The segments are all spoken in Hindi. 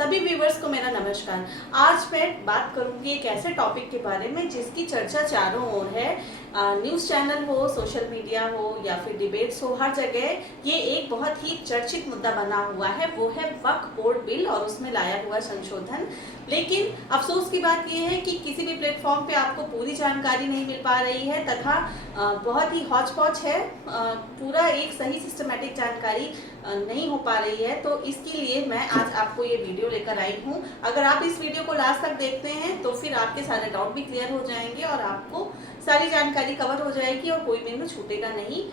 सभी व्यूवर्स को मेरा नमस्कार। आज मैं बात करूंगी एक ऐसे टॉपिक के बारे में जिसकी चर्चा चारों ओर है। न्यूज़ चैनल हो, सोशल मीडिया हो या फिर डिबेट्स हो, हर जगह ये एक बहुत ही चर्चित मुद्दा बना हुआ है। वो है वक्फ बोर्ड बिल और उसमें लाया हुआ संशोधन। लेकिन अफसोस की बात यह है कि किसी भी प्लेटफॉर्म पे आपको पूरी जानकारी नहीं मिल पा रही है तथा बहुत ही हौच पौच है। पूरा एक सही सिस्टमेटिक जानकारी नहीं हो पा रही है। तो इसके लिए मैं आज आपको ये वीडियो लेकर आई हूँ। अगर आप इस वीडियो को लास्ट तक देखते हैं तो फिर आपके सारे डाउट भी क्लियर हो जाएंगे और आपको सारी जानकारी कवर हो जाएगी और कोई बिंदु छूटेगा नहीं।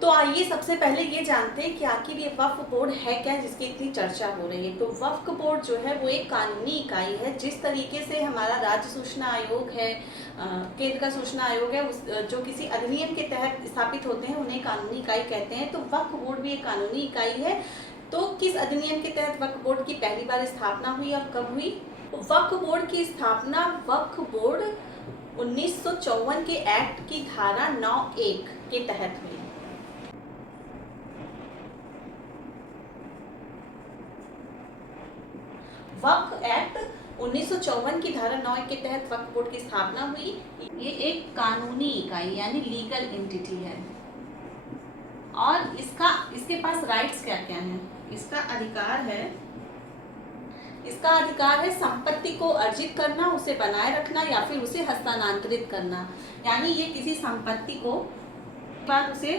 तो आइए सबसे पहले ये जानते हैं कि आखिर ये वक्फ बोर्ड है क्या जिसकी इतनी चर्चा हो रही है। तो वक्फ बोर्ड जो है वो एक कानूनी इकाई है। जिस तरीके से हमारा राज्य सूचना आयोग है, केंद्र का सूचना आयोग है, जो किसी अधिनियम के तहत स्थापित होते हैं उन्हें कानूनी इकाई कहते हैं। तो वक्फ बोर्ड भी एक कानूनी इकाई है। तो किस अधिनियम के तहत वक्फ बोर्ड की पहली बार स्थापना हुई और कब हुई? वक्फ बोर्ड की स्थापना वक्फ बोर्ड 1954 के एक्ट की धारा 9(1) के तहत हुई। वक्फ एक्ट 1954 की धारा 9(1) के तहत वक्फ बोर्ड की स्थापना हुई। ये एक कानूनी इकाई यानी लीगल एंटिटी है। और इसके पास राइट्स क्या क्या हैं? इसका अधिकार है संपत्ति को अर्जित करना, उसे बनाए रखना या फिर उसे हस्तांतरित करना। यानी ये किसी संपत्ति को बाद उसे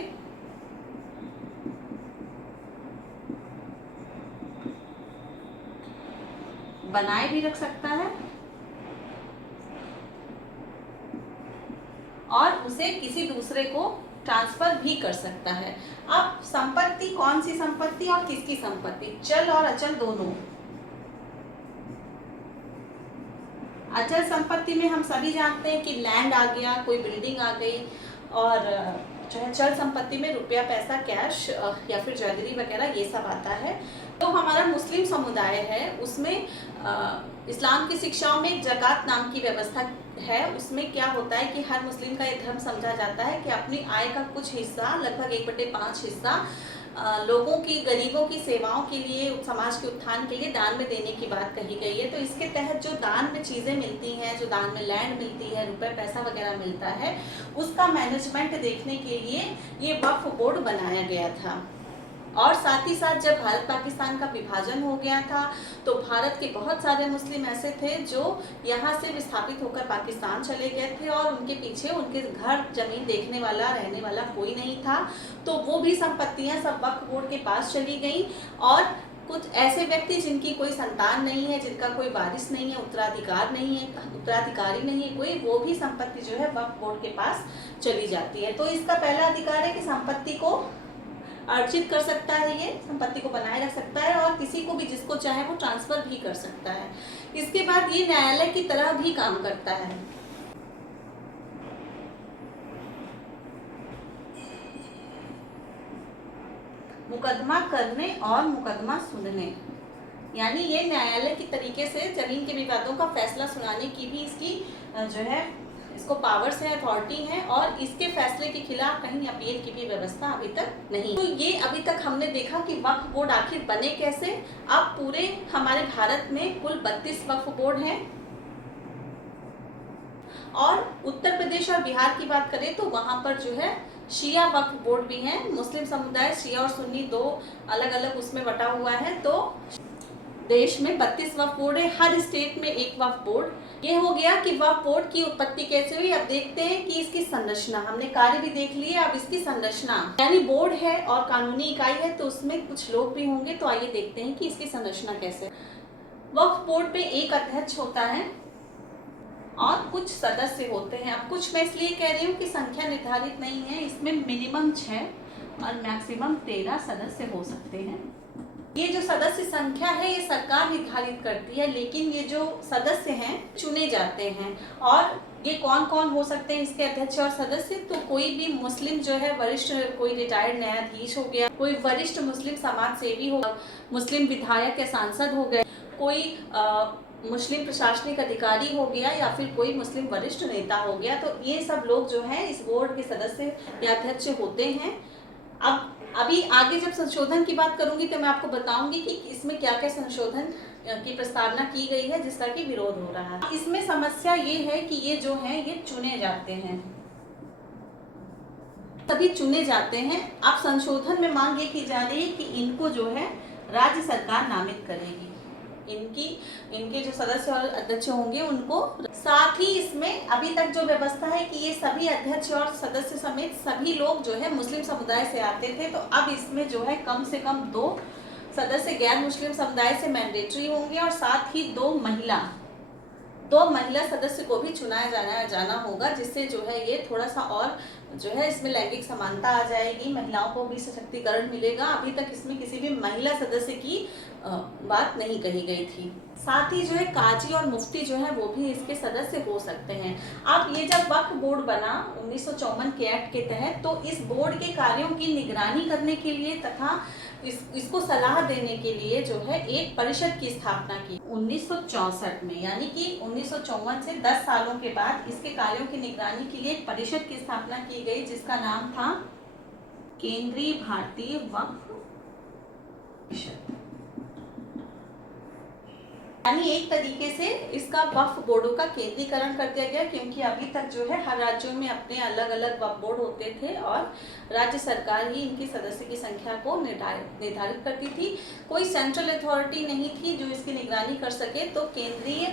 बनाए भी रख सकता है और उसे किसी दूसरे को ट्रांसफर भी कर सकता है। अब संपत्ति, कौन सी संपत्ति और किसकी संपत्ति? चल और अचल दोनों। अचल संपत्ति में हम सभी जानते हैं कि लैंड आ गया, कोई बिल्डिंग आ गई, और जो है चल संपत्ति में रुपया, पैसा, कैश या फिर ज्वेलरी वगैरह ये सब आता है। तो हमारा मुस्लिम समुदाय है, उसमें इस्लाम की शिक्षाओं में ज़कात नाम की व्यवस्था है। उसमें क्या होता है कि हर मुस्लिम का ये धर्म समझा जाता है कि अपनी आय का कुछ हिस्सा, लगभग 1/5 हिस्सा लोगों की, गरीबों की सेवाओं के लिए, समाज के उत्थान के लिए दान में देने की बात कही गई है। तो इसके तहत जो दान में चीज़ें मिलती हैं, जो दान में लैंड मिलती है, रुपए पैसा वगैरह मिलता है, उसका मैनेजमेंट देखने के लिए ये वक्फ बोर्ड बनाया गया था। और साथ ही साथ जब भारत पाकिस्तान का विभाजन हो गया था तो भारत के बहुत सारे मुस्लिम ऐसे थे जो यहाँ से विस्थापित होकर पाकिस्तान चले गए थे और उनके पीछे उनके घर जमीन देखने वाला, रहने वाला कोई नहीं था। तो वो भी संपत्तियाँ सब वक्फ बोर्ड के पास चली गई। और कुछ ऐसे व्यक्ति जिनकी कोई संतान नहीं है, जिनका कोई वारिस नहीं है, उत्तराधिकारी नहीं है कोई, वो भी संपत्ति जो है वक्फ बोर्ड के पास चली जाती है। तो इसका पहला अधिकार है कि संपत्ति को अर्जित कर सकता है, ये संपत्ति को बनाए रख सकता है और किसी को भी जिसको चाहे वो ट्रांसफर भी कर सकता है। इसके बाद ये न्यायालय की तरह भी काम करता है। मुकदमा करने और मुकदमा सुनने, यानी ये न्यायालय की तरीके से जमीन के विवादों का फैसला सुनाने की भी इसकी जो है इसको पावर्स है, अथॉरिटी है। और इसके फैसले के खिलाफ कहीं अपील की भी व्यवस्था अभी तक नहीं। तो ये अभी तक हमने देखा कि वक्फ बोर्ड आखिर बने कैसे। अब पूरे हमारे भारत में कुल 32 वक्फ बोर्ड हैं। और उत्तर प्रदेश और बिहार की बात करें तो वहां पर जो है शिया वक्फ बोर्ड भी हैं। मुस्लिम समुदाय शिया और सुन्नी दो अलग अलग उसमें बटा हुआ है। तो देश में 32 वक्फ बोर्ड है, हर स्टेट में एक वक्फ बोर्ड। ये हो गया कि वक्फ बोर्ड की उत्पत्ति कैसे हुई। अब देखते हैं कि इसकी संरचना, हमने कार्य भी देख लिए, अब इसकी संरचना, यानी बोर्ड है और कानूनी इकाई है तो उसमें कुछ लोग भी होंगे। तो आइए देखते हैं कि इसकी संरचना कैसे। वक्फ बोर्ड पे एक अध्यक्ष होता है और कुछ सदस्य होते हैं। अब कुछ मैं इसलिए कह रही हूँ कि संख्या निर्धारित नहीं है, इसमें मिनिमम 6 और मैक्सिमम 13 सदस्य हो सकते हैं। ये जो सदस्य संख्या है ये सरकार निर्धारित करती है, लेकिन ये जो सदस्य हैं चुने जाते हैं। और ये कौन कौन हो सकते हैं इसके अध्यक्ष और सदस्य? तो कोई भी मुस्लिम जो है वरिष्ठ, कोई रिटायर्ड न्यायाधीश हो गया, कोई वरिष्ठ मुस्लिम समाज सेवी हो, मुस्लिम विधायक या सांसद हो गए, कोई मुस्लिम प्रशासनिक अधिकारी हो गया या फिर कोई मुस्लिम वरिष्ठ नेता हो गया। तो ये सब लोग जो हैं इस बोर्ड के सदस्य या अध्यक्ष होते हैं। अब अभी आगे जब संशोधन की बात करूंगी तो मैं आपको बताऊंगी कि इसमें क्या क्या संशोधन की प्रस्तावना की गई है जिसका कि विरोध हो रहा है। इसमें समस्या ये है कि ये जो है ये चुने जाते हैं, सभी चुने जाते हैं। अब संशोधन में मांग ये की जा रही है कि इनको जो है राज्य सरकार नामित करेगी, इनके जो सदस्य और अध्यक्ष होंगे उनको। साथ ही इसमें अभी तक जो व्यवस्था है कि ये सभी अध्यक्ष और सदस्य समेत सभी लोग जो है मुस्लिम समुदाय से आते थे, तो अब इसमें जो है कम से कम 2 सदस्य गैर मुस्लिम समुदाय से मैंडेटरी होंगे और साथ ही 2 महिला सदस्य को भी चुनाया जाना होगा, जिससे जो है ये थोड़ा सा और जो है इसमें लैंगिक समानता आ जाएगी, महिलाओं को भी सशक्तिकरण मिलेगा। अभी तक इसमें किसी भी महिला सदस्य की बात नहीं कही गई थी। साथ ही जो है काजी और मुफ्ती जो है वो भी इसके सदस्य हो सकते हैं। अब ये जब वक्फ बोर्ड बना 1954 के एक्ट के तहत, तो इस बोर्ड के कार्यों की निगरानी करने के लिए तथा इसको सलाह देने के लिए जो है एक परिषद की स्थापना की 1964 में, यानी कि 1954 से 10 सालों के बाद इसके कार्यों की निगरानी के लिए एक परिषद की स्थापना की गई, जिसका नाम था केंद्रीय भारतीय वक्फ परिषद। यानी एक तरीके से इसका वक्फ बोर्डों का केंद्रीकरण कर दिया गया, क्योंकि अभी तक जो है हर राज्यों में अपने अलग अलग वक्फ बोर्ड होते थे और राज्य सरकार ही इनकी सदस्य की संख्या को निर्धारित करती थी। कोई सेंट्रल अथॉरिटी नहीं थी जो इसकी निगरानी कर सके, तो केंद्रीय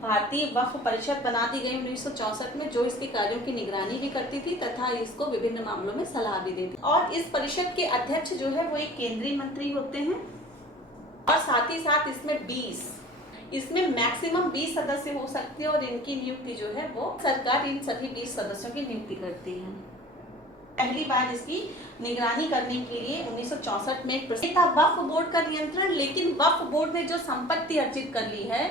भारतीय वक्फ परिषद बना दी गई 1964 में, जो इसके कार्यों की निगरानी भी करती थी तथा इसको विभिन्न मामलों में सलाह भी देती। और इस परिषद के अध्यक्ष जो है वो एक केंद्रीय मंत्री होते हैं और साथ ही साथ इसमें मैक्सिमम 20 सदस्य हो सकते हैं और इनकी नियुक्ति जो है वो सरकार इन सभी 20 सदस्यों की नियुक्ति करती है। पहली बार इसकी निगरानी करने के लिए 1964 में एक था वक्फ बोर्ड का नियंत्रण, लेकिन वक्फ बोर्ड ने जो संपत्ति अर्जित कर ली है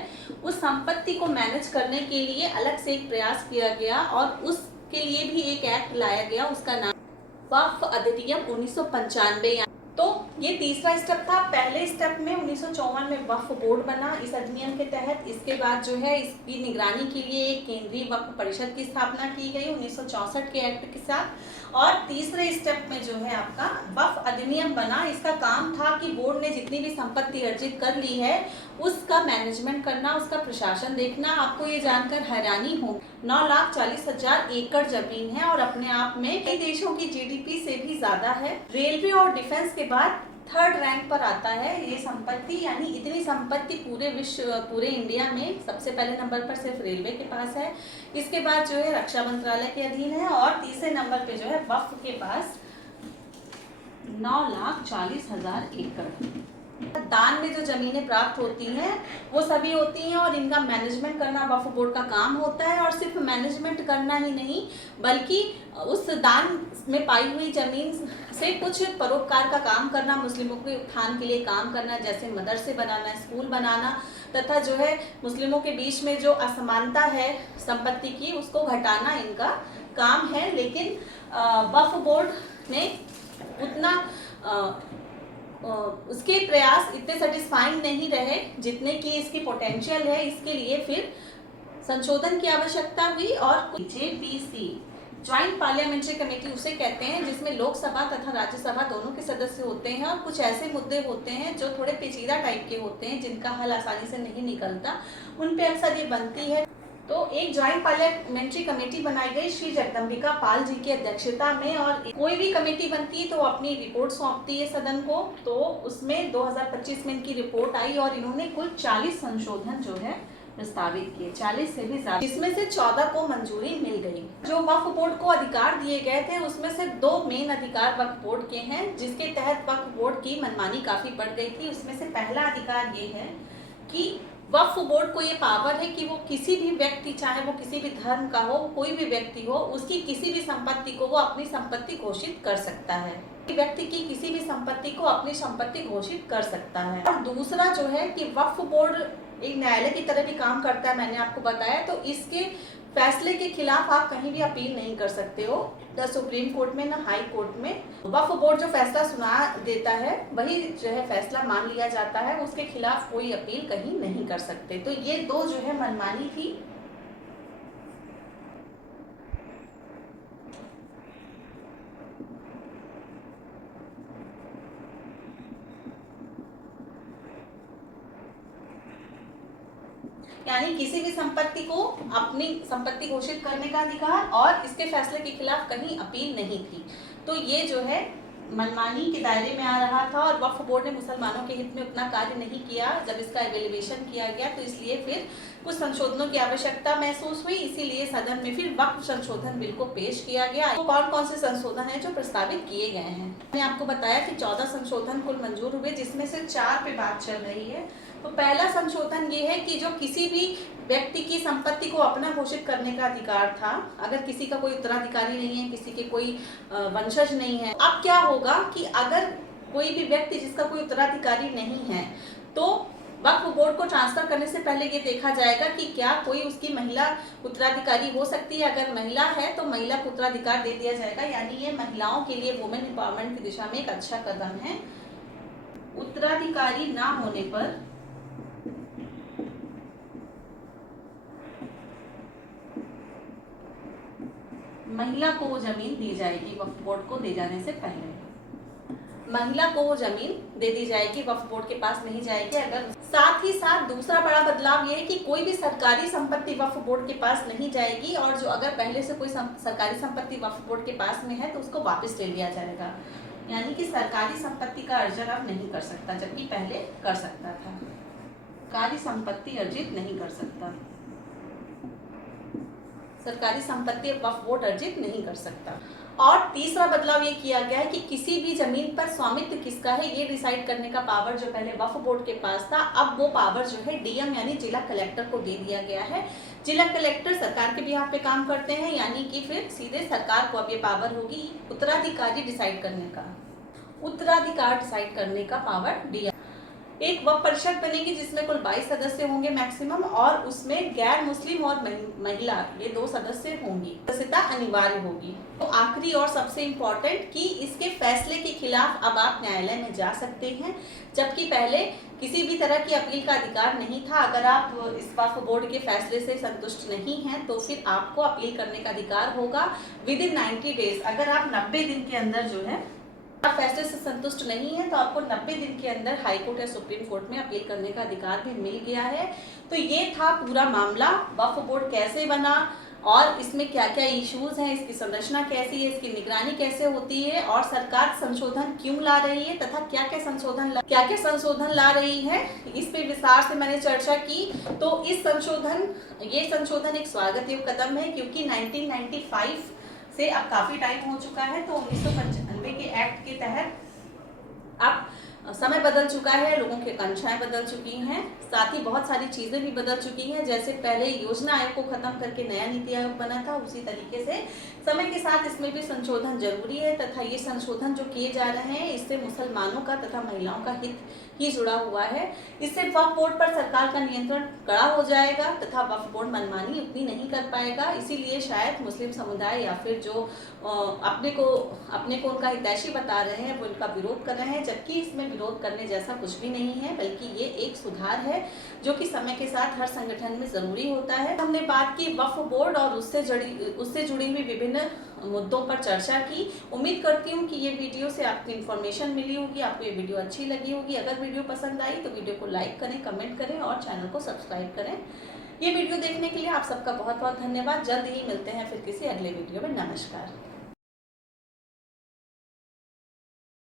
उस संपत्ति को मैनेज करने के लिए अलग से एक प्रयास किया गया और उसके लिए भी एक एक्ट लाया गया, उसका नाम वक्फ अधिनियम 1995। तो ये तीसरा स्टेप था। पहले स्टेप में 1954 में वक्फ बोर्ड बना इस अधिनियम के तहत। इसके बाद जो है इसकी निगरानी के लिए एक केंद्रीय वक्फ परिषद की स्थापना की गई 1964 के एक्ट के साथ। और तीसरे स्टेप में जो है आपका वक्फ अधिनियम बना। इसका काम था कि बोर्ड ने जितनी भी संपत्ति अर्जित कर ली है उसका मैनेजमेंट करना, उसका प्रशासन देखना। आपको ये जानकर हैरानी हो 9,40,000 एकड़ जमीन है और अपने आप में कई देशों की जीडीपी से भी ज्यादा है। रेलवे और डिफेंस के बाद 3rd रैंक पर आता है ये संपत्ति, यानी इतनी संपत्ति पूरे इंडिया में सबसे पहले नंबर पर सिर्फ रेलवे के पास है। इसके बाद जो है रक्षा मंत्रालय के अधीन है और तीसरे नंबर पे जो है वक्फ के पास 9,40,000 एकड़। दान में जो जमीनें प्राप्त होती हैं वो सभी होती हैं और इनका मैनेजमेंट करना वक्फ बोर्ड का काम होता है। और सिर्फ मैनेजमेंट करना ही नहीं बल्कि उस दान में पाई हुई जमीन से कुछ परोपकार का काम करना, मुस्लिमों के उत्थान के लिए काम करना, जैसे मदरसे बनाना, स्कूल बनाना, तथा जो है मुस्लिमों के बीच में जो असमानता है संपत्ति की उसको घटाना इनका काम है। लेकिन वक्फ बोर्ड ने उतना उसके प्रयास इतने सेटिस्फाइंग नहीं रहे जितने की इसकी पोटेंशियल है। इसके लिए फिर संशोधन की आवश्यकता हुई और जेपीसी ज्वाइंट पार्लियामेंट्री कमेटी उसे कहते हैं जिसमें लोकसभा तथा राज्यसभा दोनों के सदस्य होते हैं और कुछ ऐसे मुद्दे होते हैं जो थोड़े पेचीदा टाइप के होते हैं जिनका हल आसानी से नहीं निकलता, उन पे अक्सर ये बनती है। तो एक ज्वाइंट पार्लियामेंट्री कमेटी बनाई गई श्री जगदम्बिका पाल जी की अध्यक्षता में और कोई भी कमेटी बनती है तो अपनी रिपोर्ट सौंपती है सदन को। तो उसमें 2025 में इनकी रिपोर्ट आई और इन्होंने कुल 40 संशोधन जो है प्रस्तावित किए, 40 से भी ज्यादा, जिसमें से 14 को मंजूरी मिल गई। जो वक्फ बोर्ड को अधिकार दिए गए थे उसमें से 2 मेन अधिकार वक्फ बोर्ड के हैं जिसके तहत वक्फ बोर्ड की मनमानी काफी बढ़ गई थी। उसमें से पहला अधिकार ये है कि वक्फ बोर्ड को ये पावर है कि वो किसी भी व्यक्ति, चाहे वो किसी भी धर्म का हो, कोई भी व्यक्ति हो, उसकी किसी भी संपत्ति को वो अपनी संपत्ति घोषित कर सकता है। व्यक्ति की किसी भी संपत्ति को अपनी संपत्ति घोषित कर सकता है। और दूसरा जो है कि वक्फ बोर्ड एक न्यायालय की तरह भी काम करता है, मैंने आपको बताया। तो इसके फैसले के खिलाफ आप कहीं भी अपील नहीं कर सकते हो, न सुप्रीम कोर्ट में न हाई कोर्ट में। वक्फ बोर्ड जो फैसला सुना देता है वही जो है फैसला मान लिया जाता है, उसके खिलाफ कोई अपील कहीं नहीं कर सकते। तो ये 2 जो है मनमानी थी। यानी किसी भी संपत्ति को अपनी संपत्ति घोषित करने का अधिकार और इसके फैसले के खिलाफ कहीं अपील नहीं थी। तो ये जो है मनमानी के दायरे में आ रहा था और वक्फ बोर्ड ने मुसलमानों के हित में उतना कार्य नहीं किया जब इसका एवेल्युएशन किया गया, तो इसलिए फिर कुछ संशोधनों की आवश्यकता महसूस हुई। इसीलिए सदन में फिर वक्फ संशोधन बिल को पेश किया गया। तो कौन कौन से संशोधन है जो प्रस्तावित किए गए हैं? मैंने आपको बताया कि 14 संशोधन कुल मंजूर हुए, जिसमें से 4 पे बात चल रही है। तो पहला संशोधन ये है कि जो किसी भी व्यक्ति की संपत्ति को अपना घोषित करने का अधिकार था, अगर किसी का कोई उत्तराधिकारी नहीं है, किसी के कोई वंशज नहीं है, अब क्या होगा कि अगर कोई भी व्यक्ति जिसका कोई उत्तराधिकारी नहीं है, तो वक्फ बोर्ड को ट्रांसफर करने से पहले ये देखा जाएगा कि क्या कोई उसकी महिला उत्तराधिकारी हो सकती है। अगर महिला है तो महिला को उत्तराधिकार दे दिया जाएगा। यानी ये महिलाओं के लिए वुमेन एम्पावरमेंट की दिशा में एक अच्छा कदम है। उत्तराधिकारी ना होने पर महिला को वो जमीन दी जाएगी वक्फ बोर्ड को दे जाने से पहले। महिला को वो जमीन दे दी जाएगी, वक्फ बोर्ड के पास नहीं जाएगी। अगर साथ ही साथ दूसरा बड़ा बदलाव ये है कि कोई भी सरकारी संपत्ति वक्फ बोर्ड के पास नहीं जाएगी, और जो अगर पहले से कोई सरकारी संपत्ति वक्फ बोर्ड के पास में है तो उसको वापस ले लिया जाएगा। यानी कि सरकारी संपत्ति का अर्जन अब नहीं कर सकता, जबकि पहले कर सकता था। सरकारी संपत्ति अर्जित नहीं कर सकता, सरकारी संपत्ति वक्फ बोर्ड अर्जित नहीं कर सकता। और तीसरा बदलाव ये किया गया है कि किसी भी जमीन पर स्वामित्व किसका है ये डिसाइड करने का पावर जो पहले वक्फ बोर्ड के पास था, अब वो पावर जो है डीएम यानी जिला कलेक्टर को दे दिया गया है। जिला कलेक्टर सरकार के बिहाफ पे काम करते हैं, यानी कि फिर सीधे सरकार को अब ये पावर होगी उत्तराधिकारी डिसाइड करने का, उत्तराधिकार डिसाइड करने का पावर डीएम। एक वक्फ परिषद बनेगी जिसमें कुल 22 सदस्य होंगे मैक्सिमम, और उसमें गैर मुस्लिम और महिला ये 2 सदस्य होंगी। सदस्यता अनिवार्य होगी। तो आखिरी और सबसे इम्पोर्टेंट कि इसके फैसले के खिलाफ अब आप न्यायालय में जा सकते हैं, जबकि पहले किसी भी तरह की अपील का अधिकार नहीं था। अगर आप इस वक्फ बोर्ड के फैसले से संतुष्ट नहीं हैं तो फिर आपको अपील करने का अधिकार होगा विद इन 90 डेज। अगर आप 90 दिन के अंदर जो है आप फैसले से संतुष्ट नहीं है तो आपको 90 दिन के अंदर हाई कोर्ट या सुप्रीम कोर्ट में अपील करने का अधिकार भी मिल गया है। तो ये था पूरा मामला, वक्फ बोर्ड कैसे बना और इसमें क्या क्या इश्यूज हैं, इसकी संरचना कैसी है, इसकी निगरानी कैसे होती है, और सरकार संशोधन क्यों ला रही है तथा क्या क्या संशोधन ला रही है, इस पे विस्तार से मैंने चर्चा की। तो ये संशोधन एक स्वागत योग्य कदम है, क्योंकि 1995 से अब काफी टाइम हो चुका है। तो 1995 के एक्ट के तहत अब समय बदल चुका है, लोगों की आकांक्षाएं बदल चुकी हैं, साथ ही बहुत सारी चीजें भी बदल चुकी हैं। जैसे पहले योजना आयोग को खत्म करके नया नीति आयोग बना था, उसी तरीके से समय के साथ इसमें भी संशोधन जरूरी है। तथा ये संशोधन जो किए जा रहे हैं इससे मुसलमानों का तथा महिलाओं का हित ही जुड़ा हुआ है। इससे वक्फ बोर्ड पर सरकार का नियंत्रण कड़ा हो जाएगा तथा वक्फ बोर्ड मनमानी उतनी नहीं कर पाएगा। इसीलिए शायद मुस्लिम समुदाय या फिर जो अपने को उनका हितैषी बता रहे हैं वो इनका विरोध कर रहे हैं, जबकि इसमें विरोध करने जैसा कुछ भी नहीं है, बल्कि ये एक सुधार है जो कि समय के साथ हर संगठन में जरूरी होता है। हमने बात की वक्फ बोर्ड और उससे जुड़ी हुई विभिन्न मुद्दों पर चर्चा की। उम्मीद करती हूँ कि ये वीडियो से आपको इन्फॉर्मेशन मिली होगी, आपको ये वीडियो अच्छी लगी होगी। अगर वीडियो पसंद आई तो वीडियो को लाइक करें, कमेंट करें और चैनल को सब्सक्राइब करें। ये वीडियो देखने के लिए आप सबका बहुत बहुत धन्यवाद। जल्द ही मिलते हैं फिर किसी अगले वीडियो में। नमस्कार।